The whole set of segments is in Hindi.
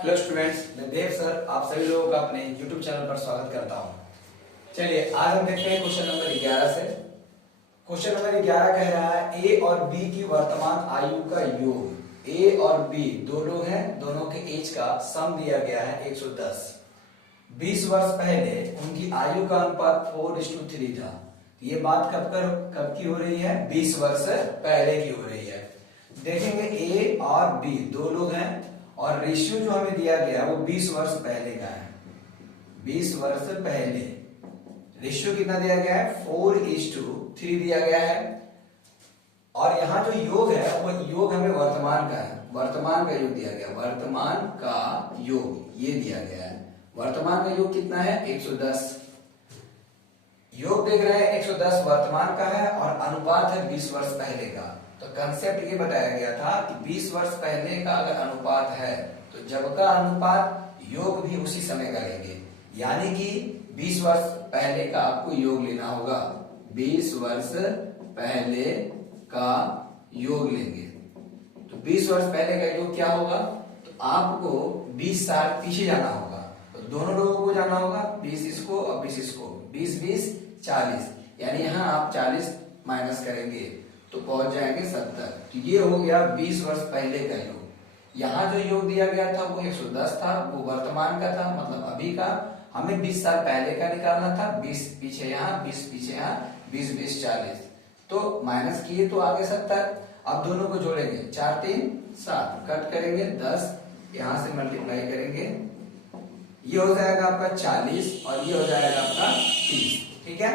हेलो स्टूडेंट्स, मैं देव सर आप सभी लोगों का अपने YouTube चैनल पर स्वागत करता हूं। चलिए आज हम देखते हैं क्वेश्चन नंबर 11 से। क्वेश्चन नंबर 11 कह रहा है ए और बी की वर्तमान आयु का योग। ए और बी दो लोग हैं, दोनों के एज का सम दिया गया है 110। 20 वर्ष पहले उनकी आयु का अनुपात 4:3 था। ये बात कब की हो रही है? 20 वर्ष पहले की हो रही है। देखेंगे ए और बी दो लोग हैं और रेशियो जो हमें दिया गया वो 20 वर्ष पहले का है। 20 वर्ष पहले रेशियो कितना दिया गया है? 4:3 दिया गया है। और यहाँ जो योग है वो योग हमें वर्तमान का है, वर्तमान का योग दिया गया, वर्तमान का योग ये दिया गया है। वर्तमान का योग कितना है? 110। योग देख रहे हैं 110 वर्तमान का है और अनुपात है 20 वर्ष पहले का। तो कंसेप्ट ये बताया गया था कि 20 वर्ष पहले का अगर अनुपात है तो जब का अनुपात योग भी उसी समय का लेंगे, यानी कि 20 वर्ष पहले का आपको योग लेना होगा। 20 वर्ष पहले का योग लेंगे तो 20 वर्ष पहले का योग क्या होगा? तो आपको 20 साल पीछे जाना होगा। तो दोनों लोगों को जाना होगा, 20 इसको और 20 इसको, 20 40, यानी यहाँ आप 40 माइनस करेंगे तो पहुंच जाएंगे 70। तो ये हो गया 20 वर्ष पहले का योग। यहाँ जो योग दिया गया था वो 110 था, वो वर्तमान का था, मतलब अभी का। हमें 20 साल पहले का निकालना था। 20 पीछे यहाँ, 20 पीछे यहाँ, 20 20 40, तो माइनस किए तो आगे 70। अब दोनों को जोड़ेंगे, 4 3 7, कट करेंगे 10, यहाँ से मल्टीप्लाई करेंगे, ये हो जाएगा आपका 40 और ये हो जाएगा आपका 30। ठीक है।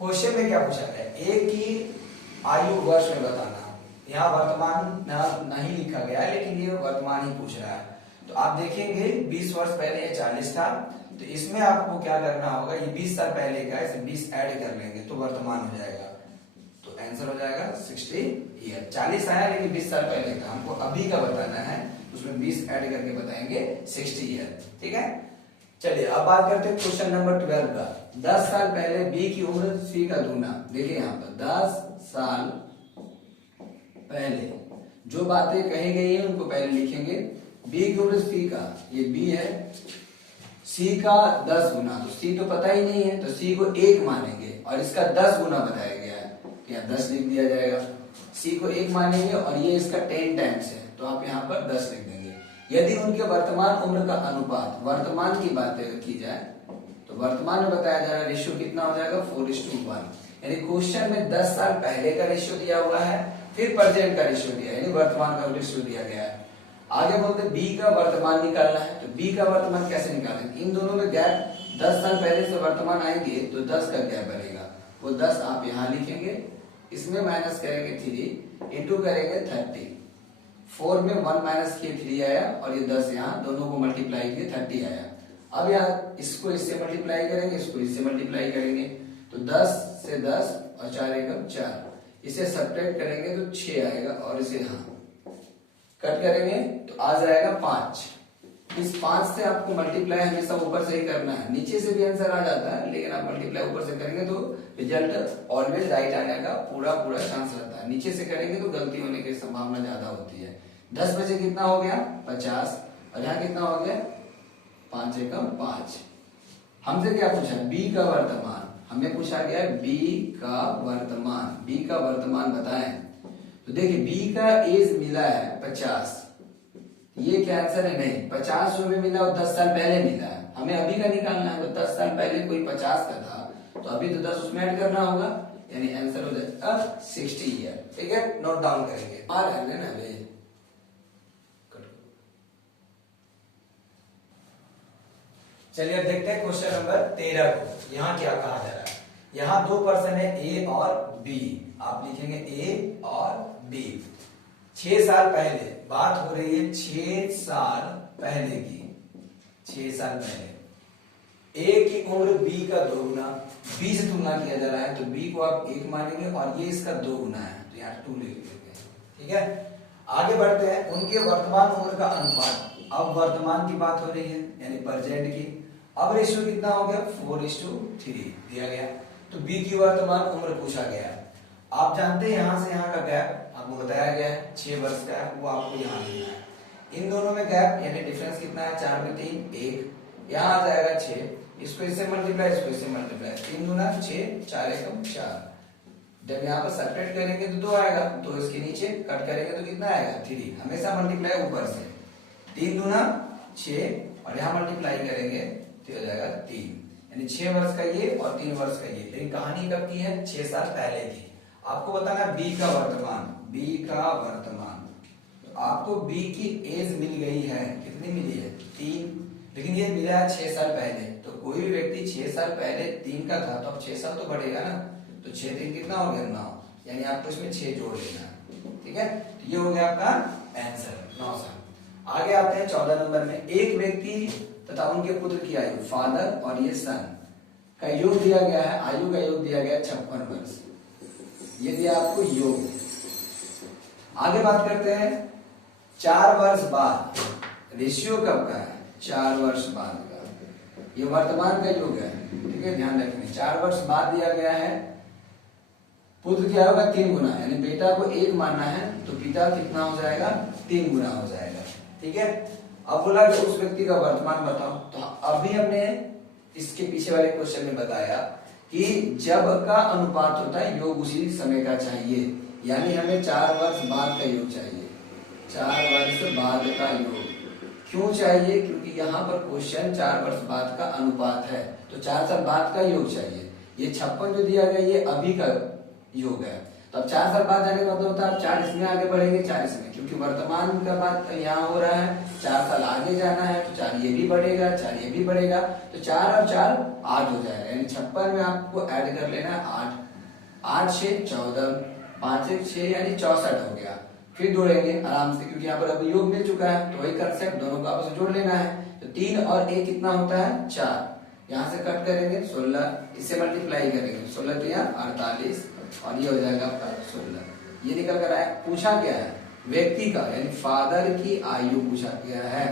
क्वेश्चन में क्या पूछा है? ए की आयु वर्ष में बताना। यहाँ वर्तमान नहीं लिखा गया है लेकिन ये वर्तमान ही पूछ रहा है। तो आप देखेंगे 20 वर्ष पहले ये 40 था, तो इसमें आपको क्या करना होगा? ये 20 साल पहले का, इसे 20 ऐड कर लेंगे तो वर्तमान हो जाएगा। तो आंसर हो जाएगा 60 ईयर। 40 आया लेकिन 20 साल पहले का, हमको अभी का बताना है, उसमें 20 ऐड करके बताएंगे 60 ईयर। ठीक है। चलिए अब बात करते हैं क्वेश्चन नंबर 12 का। 10 साल पहले बी की उम्र सी का दूना। देखिए यहाँ पर 10 साल पहले जो बातें कही गई है उनको पहले लिखेंगे। बी की उम्र सी का, ये बी है, सी का 10 गुना, तो सी तो पता ही नहीं है तो सी को 1 मानेंगे और इसका 10 गुना बताया गया है, यहाँ 10 लिख दिया जाएगा। सी को 1 मानेंगे और ये इसका 10 टाइम्स है तो आप यहाँ पर 10 लिख देंगे। यदि उनके वर्तमान उम्र का अनुपात, वर्तमान की बात की जाए तो वर्तमान में बताया जा रहा है रेशियो कितना हो जाएगा? 4:1। यानी क्वेश्चन में 10 साल पहले का रेशियो दिया हुआ है, फिर प्रेजेंट का रेशियो दिया है, यानी वर्तमान का रेशियो दिया गया है। आगे बोलते बी का वर्तमान निकालना है, तो बी का वर्तमान कैसे निकालेंगे? इन दोनों में गैप 10 साल पहले से वर्तमान आएंगे तो 10 का गैप बनेगा, वो 10 आप यहाँ लिखेंगे, इसमें माइनस करेंगे 3, इंटू करेंगे 30। 4 में 1 माइनस किए 3 आया और ये 10 यहाँ दोनों को मल्टीप्लाई किए 30 आया। अब यहाँ इसको इससे मल्टीप्लाई करेंगे, इसको इससे मल्टीप्लाई करेंगे तो 10 से 10 और 4 एकम 4, इसे सब्ट्रैक्ट करेंगे तो 6 आएगा और इसे यहाँ कट करेंगे तो आ जाएगा 5। इस 5 से आपको मल्टीप्लाई हमेशा ऊपर से ही करना है, नीचे से भी आंसर आ जाता है लेकिन आप मल्टीप्लाई ऊपर से करेंगे तो रिजल्ट ऑलवेज राइट आने का पूरा चांस रहता है। नीचे से करेंगे तो गलती होने की संभावना ज्यादा होती है। 10 में से कितना हो गया? 50 और यहाँ कितना हो गया? 5 एकम 5। हमसे क्या पूछा? बी का वर्तमान। हमें पूछा गया बी का वर्तमान। बी का वर्तमान बताएं। तो देखिए बी का एज मिला है 50, ये क्या आंसर है? नहीं, 50 जो भी मिला वो 10 साल पहले मिला है, हमें अभी का निकालना है। तो 10 साल पहले कोई 50 का था तो अभी तो 10 उसमें ऐड करना होगा, यानी आंसर हो जाएगा 60 ईयर। ठीक है, नोट डाउन करेंगे। आ रहा है ना वे? चलिए अब देखते हैं क्वेश्चन नंबर 13 को। यहाँ क्या कहा जा रहा है? यहाँ दो पर्सन है ए और बी, आप लिखेंगे ए और बी। 6 साल पहले, बात हो रही है 6 साल पहले की, 6 साल पहले ए की उम्र बी का 2 गुना, बी से तुलना किया जा रहा है तो बी को आप 1 मानेंगे और ये इसका 2 गुना है तो यहाँ 2 लिख देते हैं। ठीक है, आगे बढ़ते हैं। उनके वर्तमान उम्र का अनुपात, अब वर्तमान की बात हो रही है यानी प्रेजेंट की। अब रेशियो कितना हो गया? 4:3 दिया गया। तो बी की वर्तमान उम्र पूछा गया। आप जानते हैं यहाँ से यहाँ का गैप आपको बताया गया है 6 वर्ष का है, वो आपको यहाँ लेना है। इन दोनों में गैप यानी डिफरेंस कितना है, 4 में 3 1, यहाँ आ जाएगा 6, इसको इससे मल्टीप्लाई, इसको इससे मल्टीप्लाई, 3 दूना 6, 4 एकम 4। जब यहाँ पर सब्ट्रैक्ट करेंगे तो 2 आएगा, तो इसके नीचे कट करेंगे तो कितना आएगा 3, हमेशा मल्टीप्लाई ऊपर से, 3 दूना 6 और यहाँ मल्टीप्लाई करेंगे तो हो जाएगा 3, यानी 6 वर्ष का ये और 3 वर्ष का ये। लेकिन कहानी कब की है, 6 साल पहले की। आपको बताना बी का वर्तमान, बी का वर्तमान, तो आपको बी की एज मिल गई है, कितनी मिली है 3, लेकिन ये मिला है 6 साल पहले। तो कोई भी व्यक्ति 6 साल पहले 3 का था तो अब 6 साल तो बढ़ेगा ना, तो 6 3 कितना हो गया 9, यानी आपको इसमें 6 जोड़ लेना, ठीक है। तो ये हो गया आपका आंसर 9 साल। आगे आते हैं 14 नंबर में, एक व्यक्ति तथा उनके पुत्र की आयु, फादर और ये सन का योग दिया गया है, आयु का योग दिया गया 56 वर्ष, ये दिया आपको योग। आगे बात करते हैं 4 वर्ष बाद, रेशियो कब का है, 4 वर्ष बाद का, ये वर्तमान का योग है, ठीक है, ध्यान रखना। 4 वर्ष बाद दिया गया है, पुत्र की आयु का 3 गुना, यानी बेटा को 1 मानना है तो पिता कितना हो जाएगा 3 गुना हो जाएगा, ठीक है। अब बोला कि उस व्यक्ति का वर्तमान बताओ, तो अभी हमने इसके पीछे वाले क्वेश्चन में बताया कि जब का अनुपात होता है योग उसी समय का चाहिए, यानी हमें 4 वर्ष बाद का योग चाहिए, 4 वर्ष बाद का योग क्यों चाहिए, क्योंकि यहाँ पर क्वेश्चन 4 वर्ष बाद का अनुपात है, तो 4 साल बाद का योग चाहिए। ये 56 जो दिया गया ये अभी का योग है, तो अब 4 साल बाद जाने का मतलब होता है 4 इसमें आगे बढ़ेंगे, 4 इसमें, क्योंकि वर्तमान का बात यहाँ हो रहा है, 4 साल आगे जाना है तो 4 ये भी बढ़ेगा, 4 ये भी बढ़ेगा, तो 4 और 4 8 हो जाएगा, यानी 56 में आपको ऐड कर लेना है 8, 8 6 14, 5 1 6 यानी 64 हो गया। फिर जोड़ेंगे आराम से, क्योंकि यहाँ पर अभी योग मिल चुका है, तो वही कंसेप्ट दोनों को आपस में जोड़ लेना है। तो 3 और 1 कितना होता है 4, यहाँ से कट करेंगे 16, इससे मल्टीप्लाई करेंगे 16 3 48 और ये हो जाएगा आपका 16। ये निकल कर आया। पूछा क्या है, व्यक्ति का यानी फादर की आयु पूछा गया है,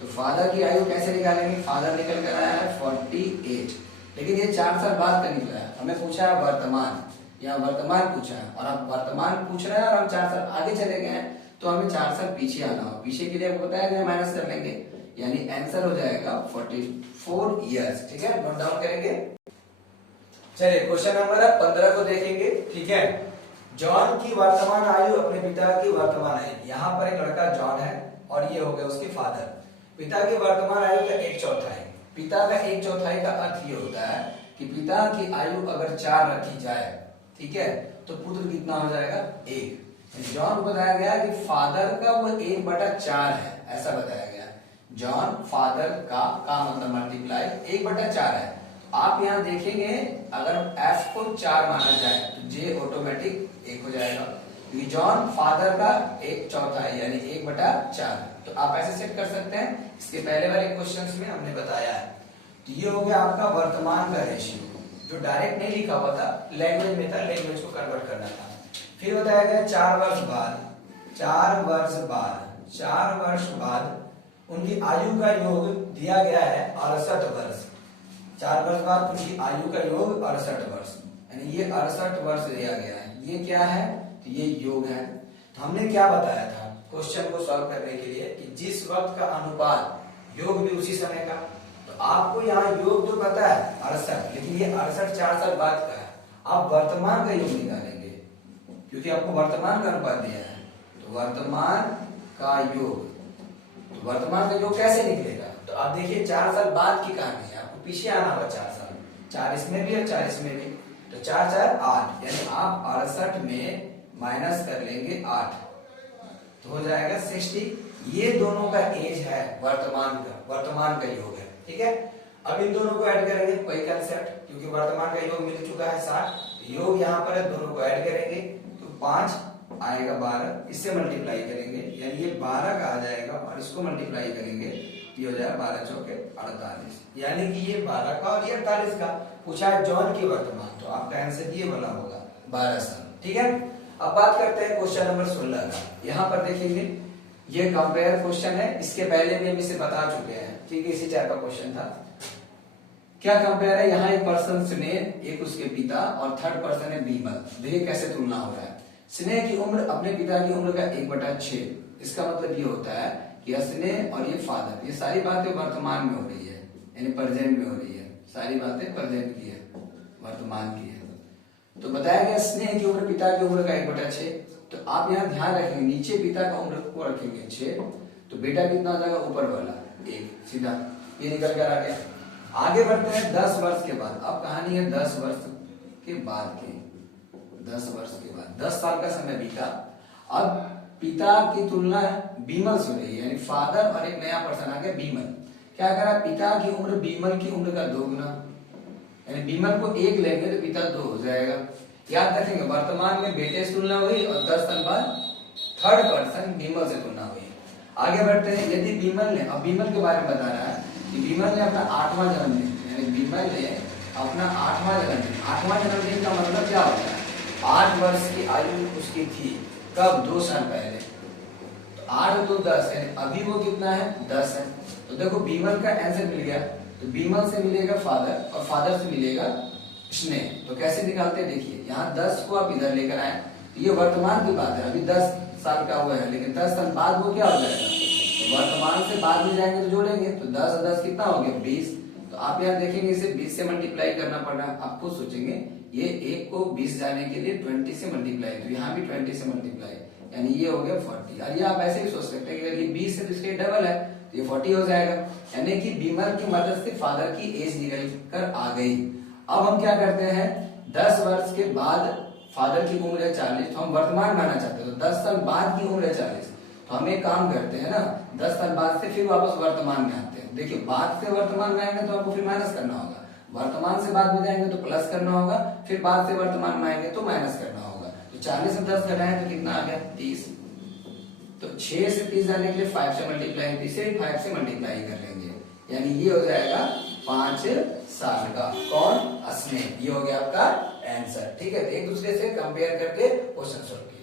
तो फादर की आयु कैसे निकालेंगे, फादर निकल कर आया है 48, लेकिन ये 4 साल बाद का निकला है। हमें पूछा है वर्तमान, यहाँ वर्तमान पूछा है और अब वर्तमान पूछ रहे हैं और हम 4 साल आगे चले गए हैं, तो हमें 4 साल पीछे आना हो, पीछे के लिए बताया गया माइनस कर लेंगे, यानी आंसर हो जाएगा 44 इयर्स, ठीक है, नोट डाउन करेंगे। चलिए क्वेश्चन नंबर 15 को देखेंगे, ठीक है। जॉन की वर्तमान आयु अपने पिता की वर्तमान आयु, यहाँ पर एक लड़का जॉन है और ये हो गया उसके फादर, पिता की वर्तमान आयु का 1/4, पिता का 1/4 का अर्थ ये होता है कि पिता की आयु अगर 4 रखी जाए, ठीक है, तो पुत्र कितना हो जाएगा 1। जॉन को बताया गया कि फादर का वो 1/4 है, ऐसा बताया गया। जॉन फादर का मतलब मल्टीप्लाई 1/4 है। आप यहाँ देखेंगे अगर f को 4 माना जाए तो j ऑटोमेटिक 1 हो जाएगा, क्योंकि जॉन फादर का 1/4 है यानी 1/4, तो आप ऐसे सेट कर सकते हैं। इसके पहले वाले क्वेश्चंस में हमने बताया है। तो ये हो गया आपका वर्तमान का रेशियो, जो डायरेक्ट नहीं लिखा हुआ था, लैंग्वेज में था, लैंग्वेज को कन्वर्ट करना था। फिर बताया गया 4 वर्ष बाद, 4 वर्ष बाद, 4 वर्ष बाद उनकी आयु का योग दिया गया है 68 वर्ष। 4 वर्ष बाद उनकी आयु का योग 68 वर्ष, यानी ये 68 वर्ष दिया गया है। ये क्या है, तो ये योग है। तो हमने क्या बताया था क्वेश्चन को सॉल्व करने के लिए कि जिस वक्त का अनुपात योग भी उसी समय का। तो आपको यहाँ योग तो पता है 68, लेकिन ये 68 4 साल बाद का है। आप वर्तमान का योग निकालेंगे, क्योंकि आपको वर्तमान का अनुपात दिया है। तो वर्तमान का योग, तो वर्तमान का योग कैसे निकलेगा, तो आप देखिए 4 साल बाद की कहानी है, आपको पीछे आना होगा 4 साल, 4 इसमें भी और 4 इसमें भी, तो 4 4 8, यानी आप 68 में माइनस कर लेंगे 8, तो हो जाएगा 60। ये दोनों का एज है वर्तमान का योग है, ठीक है। अब इन दोनों को ऐड करेंगे, वही कंसेप्ट, क्योंकि वर्तमान का योग मिल चुका है 60, योग यहाँ पर है, दोनों को ऐड करेंगे तो 5 आएगा 12, इससे मल्टीप्लाई करेंगे यानी ये 12 का आ जाएगा और इसको मल्टीप्लाई करेंगे, ये हो जाएगा 12 चौके 48, यानी कि ये 12 का और ये 48 का। पूछा है जॉन की वर्तमान, तो आपका आंसर ये वाला होगा 12 साल, ठीक है। अब बात करते हैं क्वेश्चन नंबर 16 का। यहाँ पर देखेंगे ये कंपेयर क्वेश्चन है, इसके पहले भी हम इसे बता चुके हैं, ठीक है, इसी टाइप का क्वेश्चन था। क्या कंपेयर है, यहाँ एक पर्सन स्नेह, एक उसके पिता और थर्ड पर्सन है बीमल, देखिए कैसे तुलना हो रहा है। स्नेह की उम्र अपने पिता की उम्र का 1/6, इसका मतलब ये होता है कि स्नेह और ये फादर, ये सारी बातें वर्तमान में हो रही है, यानी प्रेजेंट में हो रही है, सारी बातें प्रेजेंट की है, वर्तमान की है। तो बताया गया स्नेह की उम्र पिता की उम्र का 1/6। तो आप यहाँ ध्यान रखेंगे, नीचे पिता का उम्र को रखेंगे 6, तो बेटा कितना आ जाएगा ऊपर वाला 1, सीधा ये निकल कर आ गया। आगे बढ़ते हैं 10 वर्ष के बाद। अब कहानी है 10 वर्ष के बाद की, 10 वर्ष के बाद 10 साल का समय बीता। अब पिता की तुलना बीमल से हो रही है, यानी फादर और एक नया पर्सन आ गया बीमल। क्या करा, पिता की उम्र बीमल की उम्र का 2 गुना, यानी बीमल को 1 लेंगे तो पिता 2 हो जाएगा। याद रखेंगे वर्तमान में बेटे से तुलना हुई और 10 साल बाद थर्ड पर्सन बीमल से तुलना हुई। आगे बढ़ते हैं, यदि बीमल ने, अब बीमल के बारे में बता रहा है कि बीमल ने अपना 8वां जन्मदिन, यानी बीमल ने अपना 8वां जन्मदिन, 8वां जन्मदिन का मतलब क्या होता है, 8 वर्ष की आयु उसकी थी, कब, 2 साल पहले। तो 8 2 10 है, अभी वो कितना है, 10 है। तो देखो बीमल का आंसर मिल गया। तो बीमल से मिलेगा फादर और फादर से मिलेगा स्नेह। तो कैसे निकालते हैं, देखिए यहाँ 10 को आप इधर लेकर आए, ये वर्तमान की बात है, अभी 10 साल का हुआ है, लेकिन 10 साल बाद वो क्या हो जाएगा, तो वर्तमान से बाद में जाएंगे तो जोड़ेंगे, तो 10 और 10 कितना हो गया, 20। तो आप यहाँ देखेंगे इसे 20 से मल्टीप्लाई करना पड़ रहा है। आप खुद सोचेंगे ये 1 को 20 जाने के लिए 20 से मल्टीप्लाई, तो यहाँ भी 20 से मल्टीप्लाई, यानी ये हो गया 40। और ये आप ऐसे भी सोच सकते हैं कि अगर ये 20 है तो इसके डबल है, तो ये 40 हो जाएगा। यानी कि बीमल की मदद से फादर की एज निकल कर आ गई। अब हम क्या करते हैं, 10 वर्ष के बाद फादर की उम्र है 40, तो हम वर्तमान मानना चाहते हैं, तो 10 साल बाद की उम्र है 40। तो हम एक काम करते हैं ना, 10 साल बाद से फिर वापस वर्तमान में आते हैं। देखिए बाद से वर्तमान में आएंगे तो आपको फिर माइनस करना होगा, वर्तमान से बाद में जाएंगे तो प्लस करना होगा, फिर बाद से वर्तमान में आएंगे तो माइनस करना होगा। तो 40 से 10 घटाएं तो कितना आ गया, 30। तो 6 से 30 जाने के लिए 5 से मल्टीप्लाई, इसे 5 से मल्टीप्लाई कर लेंगे, यानी ये हो जाएगा 5 साल का। कौन, स्नेह। ये हो गया आपका आंसर। ठीक है, तो एक दूसरे से कंपेयर करके क्वेश्चन सॉल्व किया।